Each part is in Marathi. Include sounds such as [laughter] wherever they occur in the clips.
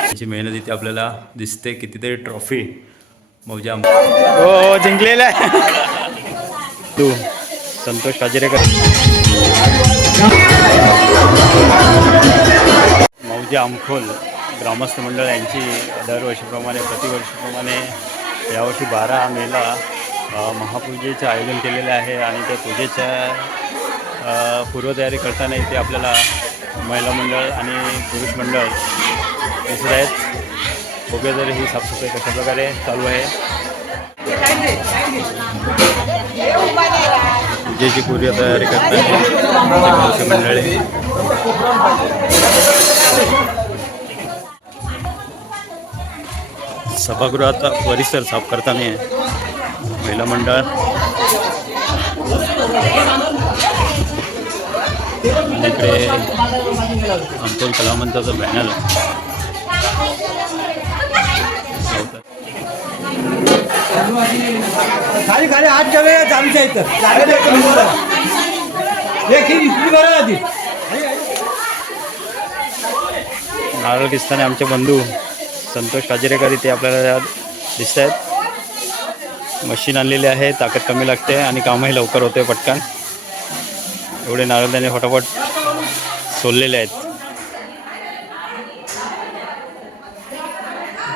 त्यांची मेहनत इथे आपल्याला दिसते कितीतरी ट्रॉफी मौजा. हो हो जिंकलेला आहे. तू संतोष काजिरेकर. मौजा आमखोल ग्रामस्थ मंडळ यांची दरवर्षीप्रमाणे प्रतिवर्षीप्रमाणे यावर्षी बारा मेला. महापूजेचं आयोजन केलेलं आहे आणि त्या पूजेच्या पूर्वतयारी करताना इथे आपल्याला महिला मंडळ आणि पुरुष मंडळ दिसत आहेत. बघूया जरी ही साफसफाई कशा प्रकारे चालू आहे? पूजेची पूर्वतयारी करताना करतात मंडळी. सभागृहाचा परिसर साफ करताना महिला मंडळ. इकडे अंकोल कलामंचाचं बॅनर खाली खाली आठ वेळा चालूच्या इथं. आधी नारळ किस्ताने आमचे बंधू संतोष काजिरेकर इथे आपल्याला दिसत आहेत मशीन आणलेली आहे ताकद कमी लागते आणि कामही लवकर होते पटकन. एवढे नारळ त्याने फटाफट सोललेले आहेत.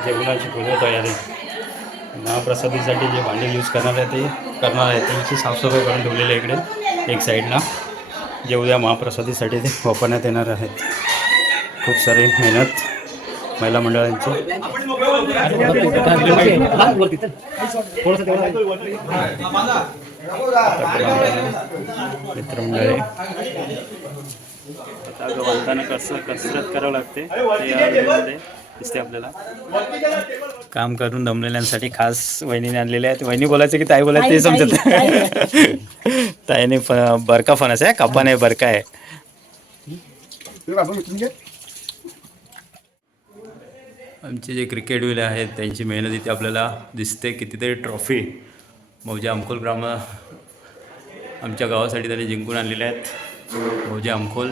जेवणाची पूर्ण तयारी. महाप्रसादीसाठी जे भांडे यूज करणार आहे ते करणार आहे. त्यांची साफसफाई करून ठेवलेली आहे इकडे एक साईडला जे उद्या महाप्रसादीसाठी ते वापरण्यात येणार आहेत. खूप सारी मेहनत. महिला मंडळांची. मित्रमंडळी. आता बांधताना कसं कसरत करावं लागते ते या दिसते आपल्याला. काम करून दमलेल्यांसाठी खास वहिनीने आणलेले आहेत. वहिनी बोलायचं की ताई बोलायचं ते समजत [laughs] ताईने फ- बरका फणस आहे कापा नाही बरका आहे. आमचे जे क्रिकेटवीर आहेत त्यांची मेहनत इथे आपल्याला दिसते. कितीतरी ट्रॉफी मौजे अमखोल ग्राम आमच्या गावासाठी त्यांनी जिंकून आणलेले आहेत. मौजे अमखोल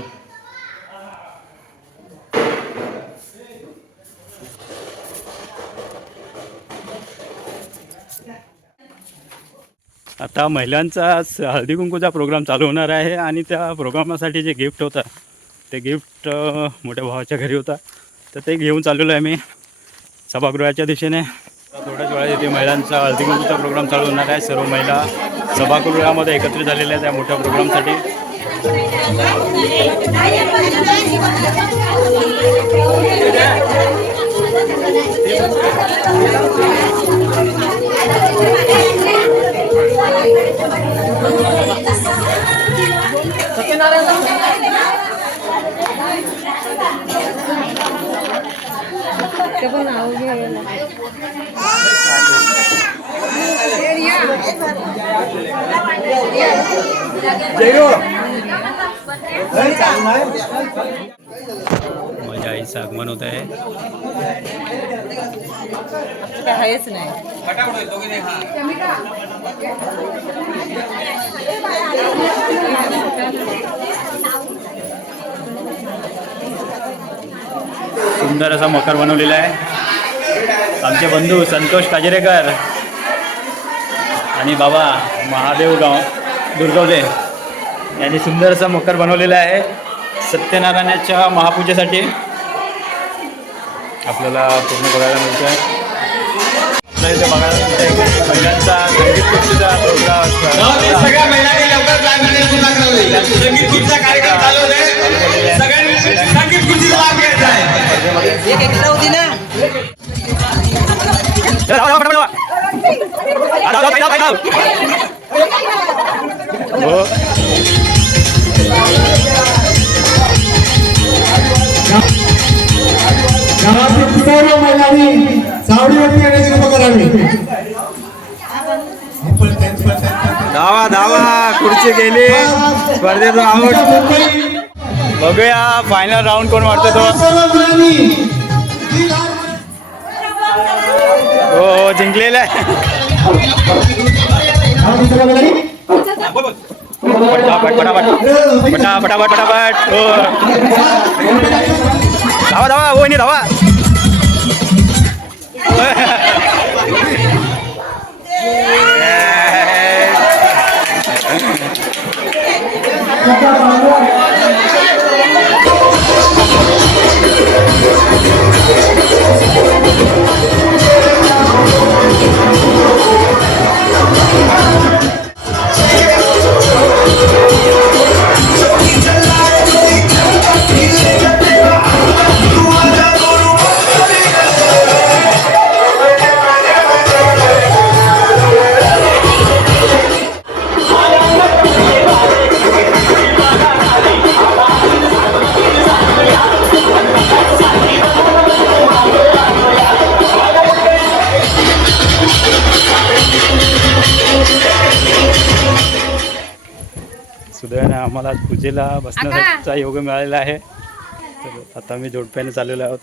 आता महिलांचा हळदी कुंकूचा प्रोग्राम चालू होणार आहे आणि त्या प्रोग्रामासाठी जे गिफ्ट होतं ते गिफ्ट मोठ्या भावाच्या घरी होता. तर ते घेऊन चाललेलो आहे मी. सभागृहाच्या दिशेने थोड्याच वेळात इथे महिलांचा हळदी प्रोग्राम चालू होणार आहे. सर्व महिला सभागृहामध्ये एकत्रित झालेल्या आहेत त्या मोठ्या प्रोग्रामसाठी ते पण नाव घ्यायला जयो हे चालू आहे माझ्या आईचं आगमन होत आहे आहेच नाही सुंदर असा मकर बनवलेला आहे. आमचे बंधू संतोष काजरेकर आणि बाबा महादेव गाव दुर्गवले यांनी सुंदर असा मकर बनवलेला आहे. सत्यनारायणाच्या महापूजेसाठी आपल्याला पूर्ण बघायला मिळतं आहे आपल्या इथे बघायला महिलांचा संगीत खुर्चीचा प्रोग्राम सगळ्या महिलांनी लवकर संगीत गावातील सर्व महिलांनी येण्याची कृपा करावी धावा धावा खुर्ची गेली. स्पर्धेचा आउट. बघूया फायनल राऊंड कोण वाटतो तो. हो हो जिंकलेला आहे. पटापट पटापट पटा पटापट पटापट हो धावा धावा वहिनी आम्हाला आज पूजेला बसण्याचा योग मिळालेला आहे. तर आता आम्ही जोडप्याने चाललेलो आहोत.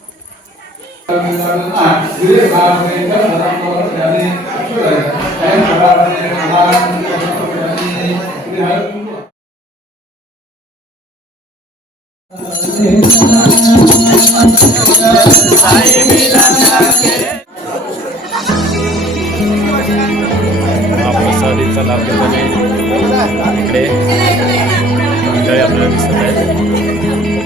महाप्रसादीचा लाभ घेताना इकडे. मंडळी आपल्याला दिसत आहेत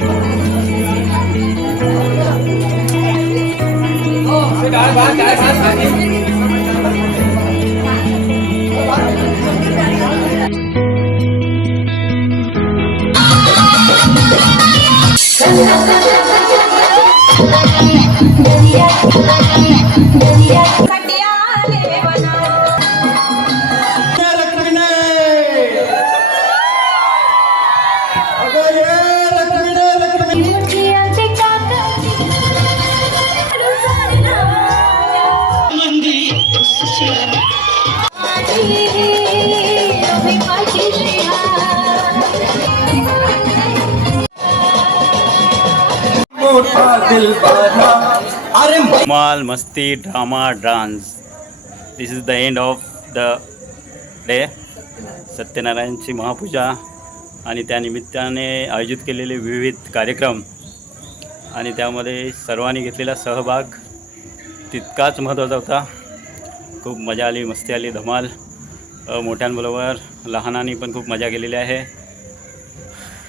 धमाल मस्ती drama dance this is the end of the day सत्यनारायणची महापूजा आणि त्यानिमित्ताने आयोजित केलेले विविध कार्यक्रम आणि त्यामध्ये सर्वांनी घेतलेला सहभाग तितकाच महत्त्वाचा होता. खूप मजा आली मस्ती आली धमाल. मोठ्यांबरोबर लहानांनी पण खूप मजा केलेली आहे.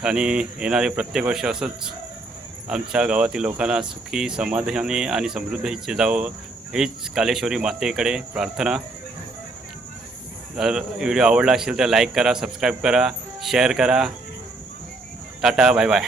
आणि येणारे प्रत्येक वर्ष असंच आमच्या गावातील लोकांना सुखी समाधानी आणि समृद्धीचे जावं हीच कालेश्वरी मातेकडे प्रार्थना. जर व्हिडिओ आवडला असेल तर लाईक करा सबस्क्राईब करा शेअर करा. Tata bye bye.